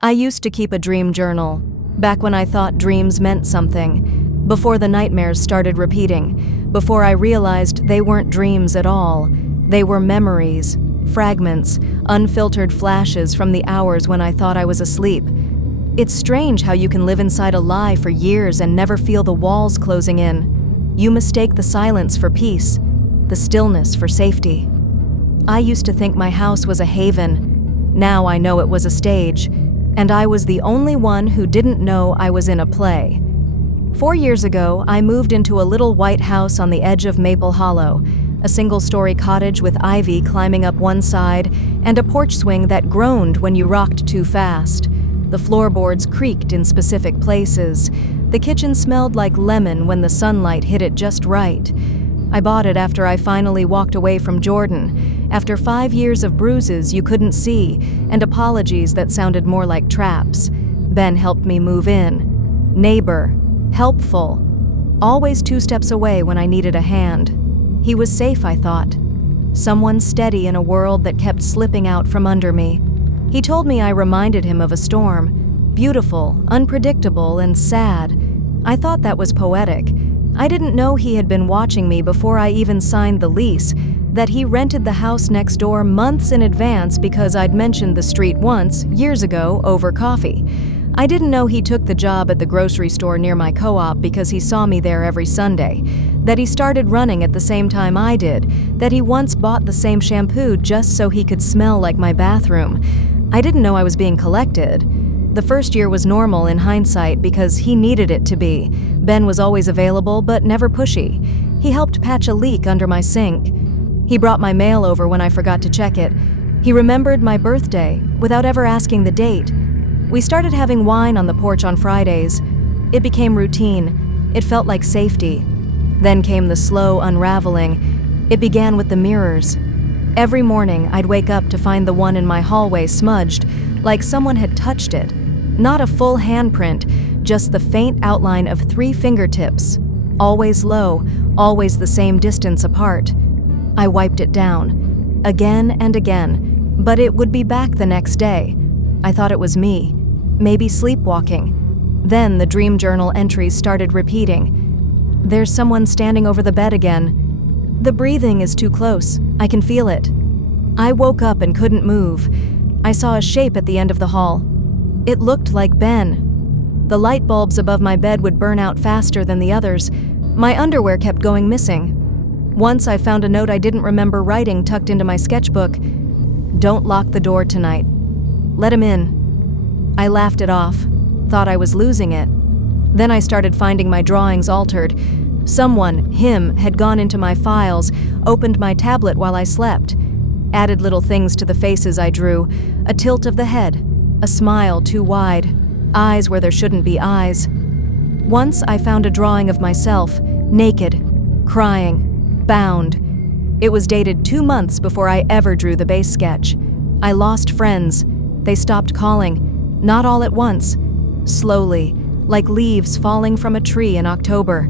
I used to keep a dream journal, back when I thought dreams meant something, before the nightmares started repeating, before I realized they weren't dreams at all. They were memories, fragments, unfiltered flashes from the hours when I thought I was asleep. It's strange how you can live inside a lie for years and never feel the walls closing in. You mistake the silence for peace, the stillness for safety. I used to think my house was a haven. Now I know it was a stage. And I was the only one who didn't know I was in a play. 4 years ago, I moved into a little white house on the edge of Maple Hollow, a single-story cottage with ivy climbing up one side and a porch swing that groaned when you rocked too fast. The floorboards creaked in specific places. The kitchen smelled like lemon when the sunlight hit it just right. I bought it after I finally walked away from Jordan, after 5 years of bruises you couldn't see and apologies that sounded more like traps. Ben helped me move in. Neighbor, helpful, always 2 steps away when I needed a hand. He was safe, I thought. Someone steady in a world that kept slipping out from under me. He told me I reminded him of a storm, beautiful, unpredictable, and sad. I thought that was poetic. I didn't know he had been watching me before I even signed the lease, that he rented the house next door months in advance because I'd mentioned the street once, years ago, over coffee. I didn't know he took the job at the grocery store near my co-op because he saw me there every Sunday, that he started running at the same time I did, that he once bought the same shampoo just so he could smell like my bathroom. I didn't know I was being collected. The first year was normal in hindsight because he needed it to be. Ben was always available but never pushy. He helped patch a leak under my sink. He brought my mail over when I forgot to check it. He remembered my birthday without ever asking the date. We started having wine on the porch on Fridays. It became routine. It felt like safety. Then came the slow unraveling. It began with the mirrors. Every morning, I'd wake up to find the one in my hallway smudged, like someone had touched it. Not a full handprint, just the faint outline of 3 fingertips. Always low, always the same distance apart. I wiped it down, again and again, but it would be back the next day. I thought it was me, maybe sleepwalking. Then the dream journal entries started repeating. There's someone standing over the bed again. The breathing is too close. I can feel it. I woke up and couldn't move. I saw a shape at the end of the hall. It looked like Ben. The light bulbs above my bed would burn out faster than the others. My underwear kept going missing. Once I found a note I didn't remember writing tucked into my sketchbook. Don't lock the door tonight. Let him in. I laughed it off, thought I was losing it. Then I started finding my drawings altered. Someone, him, had gone into my files, opened my tablet while I slept, added little things to the faces I drew, a tilt of the head, a smile too wide, eyes where there shouldn't be eyes. Once I found a drawing of myself, naked, crying, bound. It was dated 2 months before I ever drew the base sketch. I lost friends. They stopped calling, not all at once, slowly, like leaves falling from a tree in October.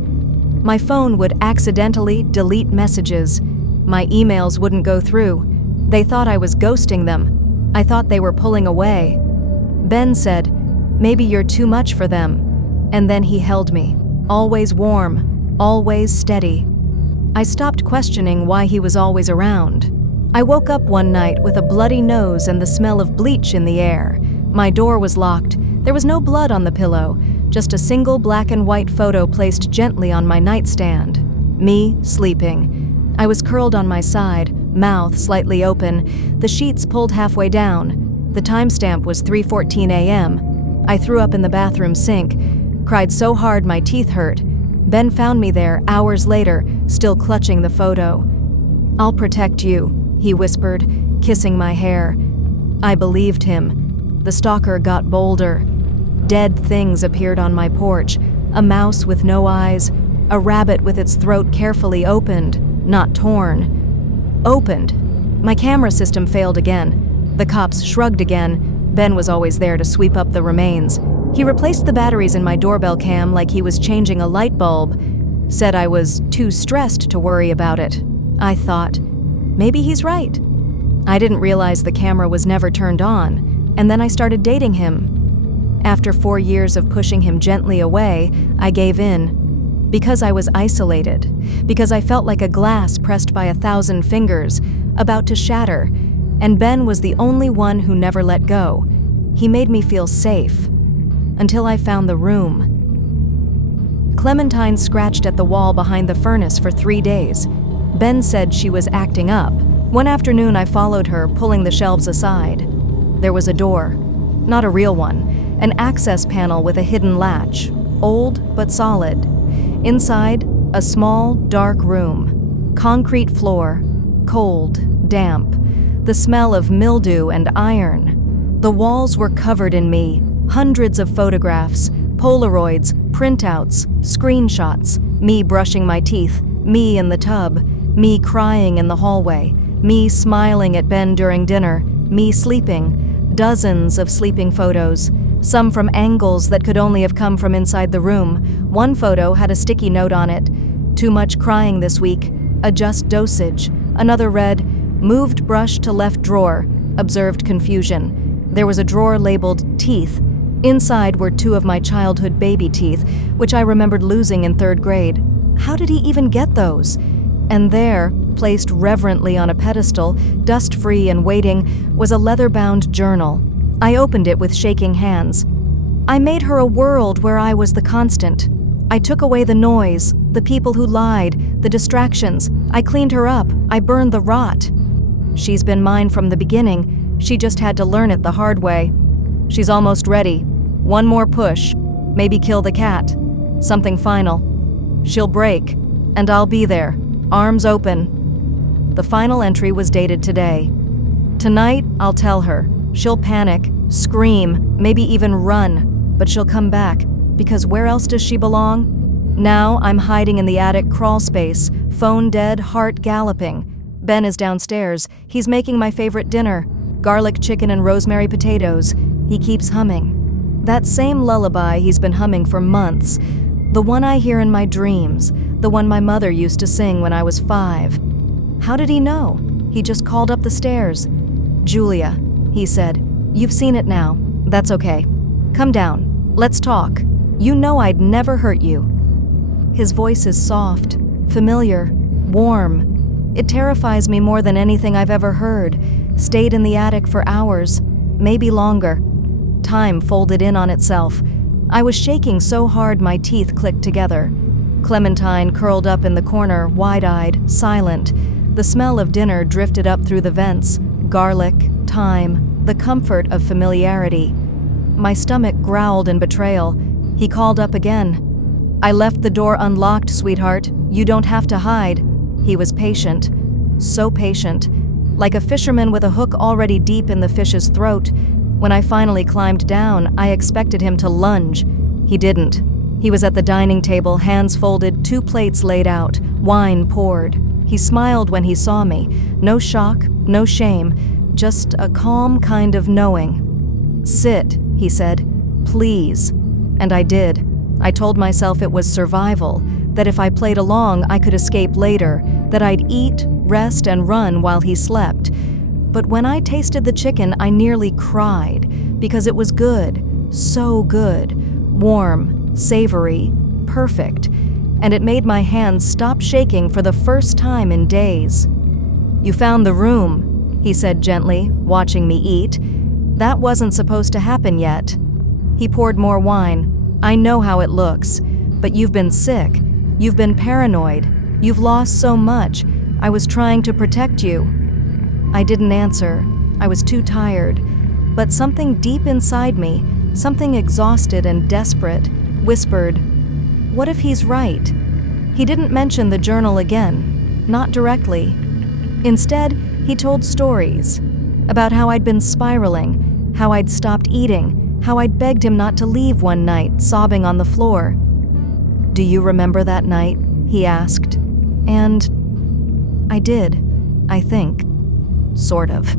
My phone would accidentally delete messages. My emails wouldn't go through. They thought I was ghosting them. I thought they were pulling away. Ben said, maybe you're too much for them. And then he held me, always warm, always steady. I stopped questioning why he was always around. I woke up one night with a bloody nose and the smell of bleach in the air. My door was locked. There was no blood on the pillow, just a single black and white photo placed gently on my nightstand. Me, sleeping. I was curled on my side, mouth slightly open, the sheets pulled halfway down. The timestamp was 3:14 a.m. I threw up in the bathroom sink, cried so hard my teeth hurt. Ben found me there hours later, still clutching the photo. I'll protect you, he whispered, kissing my hair. I believed him. The stalker got bolder. Dead things appeared on my porch, a mouse with no eyes, a rabbit with its throat carefully opened, not torn. Opened. My camera system failed again. The cops shrugged again. Ben was always there to sweep up the remains. He replaced the batteries in my doorbell cam like he was changing a light bulb. Said I was too stressed to worry about it. I thought, maybe he's right. I didn't realize the camera was never turned on, and then I started dating him. After 4 years of pushing him gently away, I gave in. Because I was isolated. Because I felt like a glass pressed by 1,000 fingers, about to shatter. And Ben was the only one who never let go. He made me feel safe. Until I found the room. Clementine scratched at the wall behind the furnace for 3 days. Ben said she was acting up. One afternoon I followed her, pulling the shelves aside. There was a door. Not a real one. An access panel with a hidden latch. Old but solid. Inside, a small, dark room. Concrete floor. Cold, damp. The smell of mildew and iron. The walls were covered in me. Hundreds of photographs, Polaroids, printouts, screenshots, me brushing my teeth, me in the tub, me crying in the hallway, me smiling at Ben during dinner, me sleeping, dozens of sleeping photos, some from angles that could only have come from inside the room. One photo had a sticky note on it, "Too much crying this week, adjust dosage." Another read, "Moved brush to left drawer, observed confusion." There was a drawer labeled teeth. Inside were 2 of my childhood baby teeth, which I remembered losing in 3rd grade. How did he even get those? And there, placed reverently on a pedestal, dust-free and waiting, was a leather-bound journal. I opened it with shaking hands. I made her a world where I was the constant. I took away the noise, the people who lied, the distractions. I cleaned her up. I burned the rot. She's been mine from the beginning. She just had to learn it the hard way. She's almost ready. One more push. Maybe kill the cat. Something final. She'll break, and I'll be there, arms open. The final entry was dated today. Tonight, I'll tell her. She'll panic, scream, maybe even run, but she'll come back, because where else does she belong? Now, I'm hiding in the attic crawl space, phone dead, heart galloping. Ben is downstairs. He's making my favorite dinner, garlic chicken and rosemary potatoes. He keeps humming. That same lullaby he's been humming for months. The one I hear in my dreams. The one my mother used to sing when I was 5. How did he know? He just called up the stairs. "Julia," he said, "you've seen it now. That's okay. Come down. Let's talk. You know I'd never hurt you." His voice is soft, familiar, warm. It terrifies me more than anything I've ever heard. Stayed in the attic for hours, maybe longer. Time folded in on itself. I was shaking so hard my teeth clicked together. Clementine curled up in the corner, wide-eyed, silent. The smell of dinner drifted up through the vents. Garlic, thyme, the comfort of familiarity. My stomach growled in betrayal. He called up again. "I left the door unlocked, sweetheart. You don't have to hide." He was patient. So patient. Like a fisherman with a hook already deep in the fish's throat. When I finally climbed down, I expected him to lunge. He didn't. He was at the dining table, hands folded, 2 plates laid out, wine poured. He smiled when he saw me. No shock, no shame, just a calm kind of knowing. "Sit," he said, "please." And I did. I told myself it was survival, that if I played along, I could escape later, that I'd eat, rest, and run while he slept. But when I tasted the chicken, I nearly cried, because it was good, so good, warm, savory, perfect, and it made my hands stop shaking for the first time in days. "You found the room," he said gently, watching me eat. "That wasn't supposed to happen yet." He poured more wine. "I know how it looks, but you've been sick. You've been paranoid. You've lost so much. I was trying to protect you." I didn't answer. I was too tired. But something deep inside me, something exhausted and desperate, whispered, "What if he's right?" He didn't mention the journal again, not directly. Instead, he told stories about how I'd been spiraling, how I'd stopped eating, how I'd begged him not to leave one night, sobbing on the floor. "Do you remember that night?" he asked. And I did, I think. Sort of.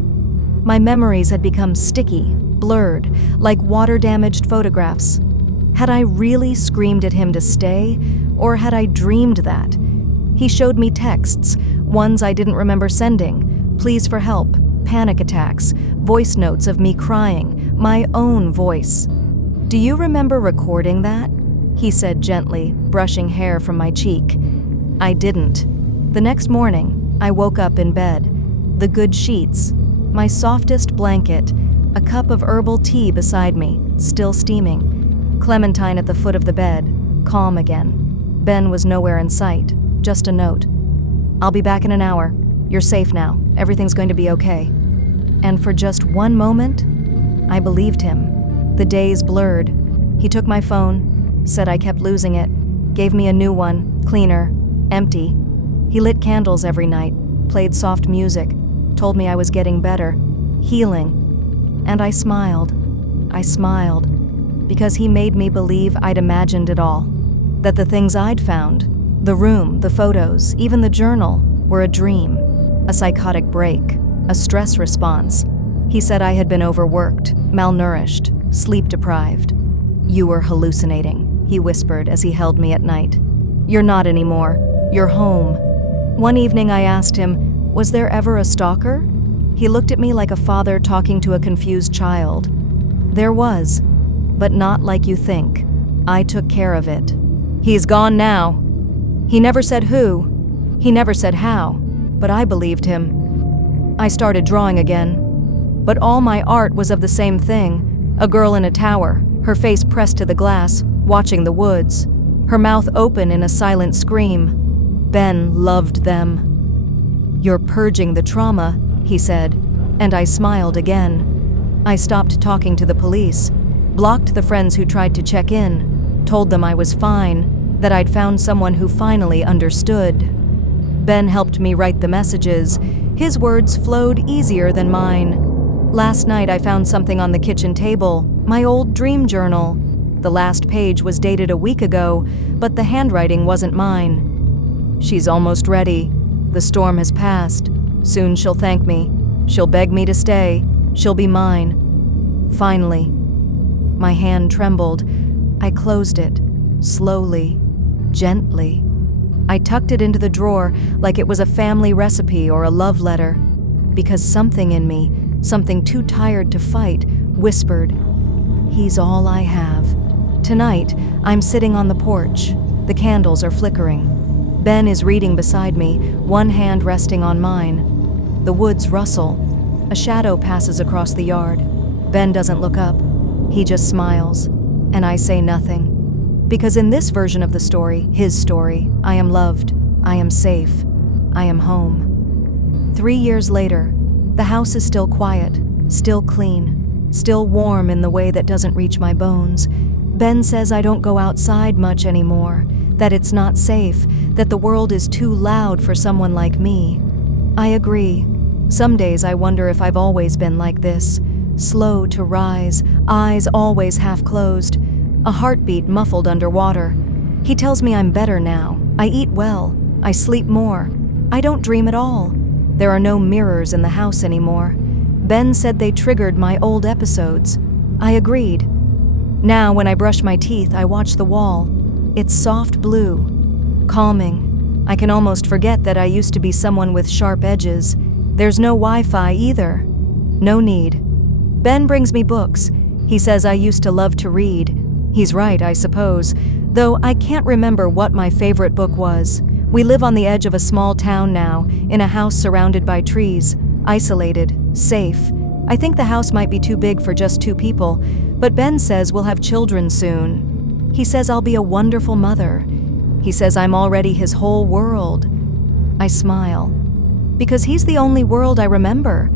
My memories had become sticky, blurred, like water-damaged photographs. Had I really screamed at him to stay, or had I dreamed that? He showed me texts, ones I didn't remember sending, pleas for help, panic attacks, voice notes of me crying, my own voice. "Do you remember recording that?" he said gently, brushing hair from my cheek. I didn't. The next morning, I woke up in bed. The good sheets, my softest blanket, a cup of herbal tea beside me, still steaming. Clementine at the foot of the bed, calm again. Ben was nowhere in sight, just a note. "I'll be back in an hour. You're safe now. Everything's going to be okay." And for just one moment, I believed him. The days blurred. He took my phone, said I kept losing it, gave me a new one, cleaner, empty. He lit candles every night, played soft music, told me I was getting better, healing. And I smiled, because he made me believe I'd imagined it all, that the things I'd found, the room, the photos, even the journal, were a dream, a psychotic break, a stress response. He said I had been overworked, malnourished, sleep-deprived. "You were hallucinating," he whispered as he held me at night. "You're not anymore. You're home." One evening I asked him, "Was there ever a stalker?" He looked at me like a father talking to a confused child. "There was, but not like you think. I took care of it. He's gone now." He never said who. He never said how, but I believed him. I started drawing again. But all my art was of the same thing. A girl in a tower, her face pressed to the glass, watching the woods, her mouth open in a silent scream. Ben loved them. "You're purging the trauma," he said, and I smiled again. I stopped talking to the police, blocked the friends who tried to check in, told them I was fine, that I'd found someone who finally understood. Ben helped me write the messages. His words flowed easier than mine. Last night I found something on the kitchen table, my old dream journal. The last page was dated a week ago, but the handwriting wasn't mine. "She's almost ready. The storm has passed. Soon she'll thank me. She'll beg me to stay. She'll be mine." Finally. My hand trembled. I closed it, slowly, gently. I tucked it into the drawer like it was a family recipe or a love letter, because something in me, something too tired to fight, whispered, "He's all I have." Tonight, I'm sitting on the porch. The candles are flickering. Ben is reading beside me, one hand resting on mine. The woods rustle. A shadow passes across the yard. Ben doesn't look up. He just smiles, and I say nothing. Because in this version of the story, his story, I am loved, I am safe, I am home. 3 years later, the house is still quiet, still clean, still warm in the way that doesn't reach my bones. Ben says I don't go outside much anymore, that it's not safe, that the world is too loud for someone like me. I agree. Some days I wonder if I've always been like this, slow to rise, eyes always half closed, a heartbeat muffled underwater. He tells me I'm better now. I eat well. I sleep more. I don't dream at all. There are no mirrors in the house anymore. Ben said they triggered my old episodes. I agreed. Now, when I brush my teeth, I watch the wall. It's soft blue, calming. I can almost forget that I used to be someone with sharp edges. There's no Wi-Fi either. No need. Ben brings me books. He says I used to love to read. He's right, I suppose, though I can't remember what my favorite book was. We live on the edge of a small town now, in a house surrounded by trees, isolated, safe. I think the house might be too big for just 2 people, but Ben says we'll have children soon. He says I'll be a wonderful mother. He says I'm already his whole world. I smile, because he's the only world I remember.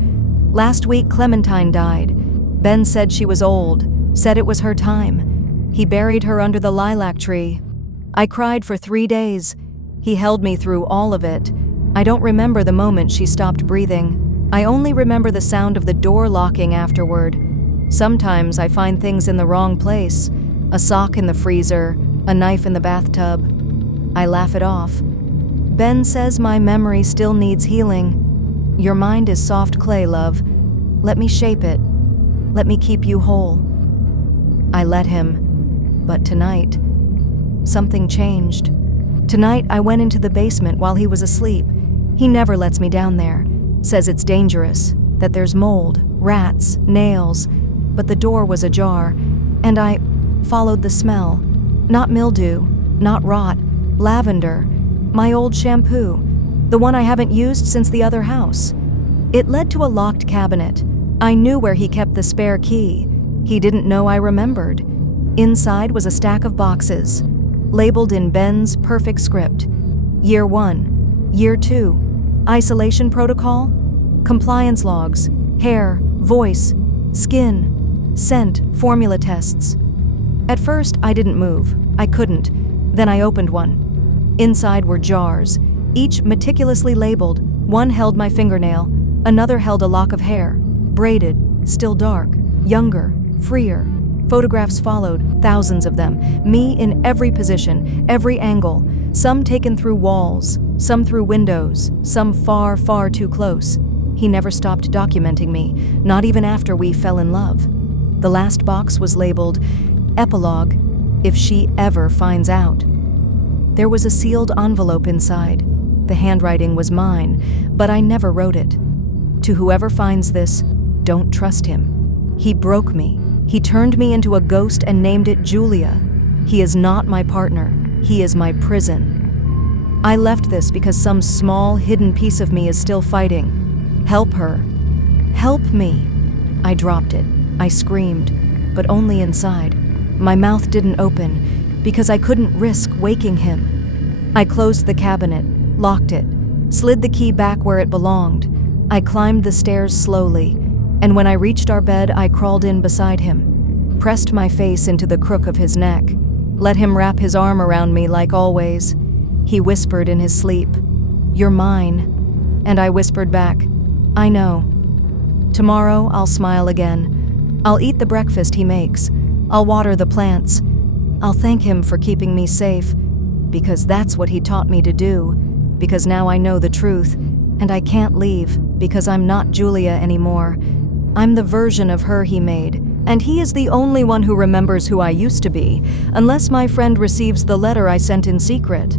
Last week, Clementine died. Ben said she was old, said it was her time. He buried her under the lilac tree. I cried for 3 days. He held me through all of it. I don't remember the moment she stopped breathing. I only remember the sound of the door locking afterward. Sometimes I find things in the wrong place. A sock in the freezer, a knife in the bathtub. I laugh it off. Ben says my memory still needs healing. Your mind is soft clay, love. Let me shape it. Let me keep you whole. I let him. But tonight, something changed. Tonight, I went into the basement while he was asleep. He never lets me down there. Says it's dangerous, that there's mold, rats, nails. But the door was ajar, and followed the smell. Not mildew, not rot, lavender, my old shampoo, the one I haven't used since the other house. It led to a locked cabinet. I knew where he kept the spare key. He didn't know I remembered. Inside was a stack of boxes, labeled in Ben's perfect script. Year 1, Year 2, isolation protocol, compliance logs, hair, voice, skin, scent, formula tests. At first, I didn't move. I couldn't. Then I opened one. Inside were jars, each meticulously labeled. One held my fingernail, another held a lock of hair, braided, still dark, younger, freer. Photographs followed, thousands of them, me in every position, every angle, some taken through walls, some through windows, some far, far too close. He never stopped documenting me, not even after we fell in love. The last box was labeled, Epilogue, if she ever finds out. There was a sealed envelope inside. The handwriting was mine, but I never wrote it. To whoever finds this, don't trust him. He broke me. He turned me into a ghost and named it Julia. He is not my partner. He is my prison. I left this because some small, hidden piece of me is still fighting. Help her. Help me. I dropped it. I screamed, but only inside. My mouth didn't open because I couldn't risk waking him. I closed the cabinet, locked it, slid the key back where it belonged. I climbed the stairs slowly, and when I reached our bed, I crawled in beside him, pressed my face into the crook of his neck, let him wrap his arm around me like always. He whispered in his sleep, "You're mine." And I whispered back, "I know." Tomorrow, I'll smile again. I'll eat the breakfast he makes. I'll water the plants. I'll thank him for keeping me safe, because that's what he taught me to do, because now I know the truth, and I can't leave, because I'm not Julia anymore. I'm the version of her he made, and he is the only one who remembers who I used to be, unless my friend receives the letter I sent in secret.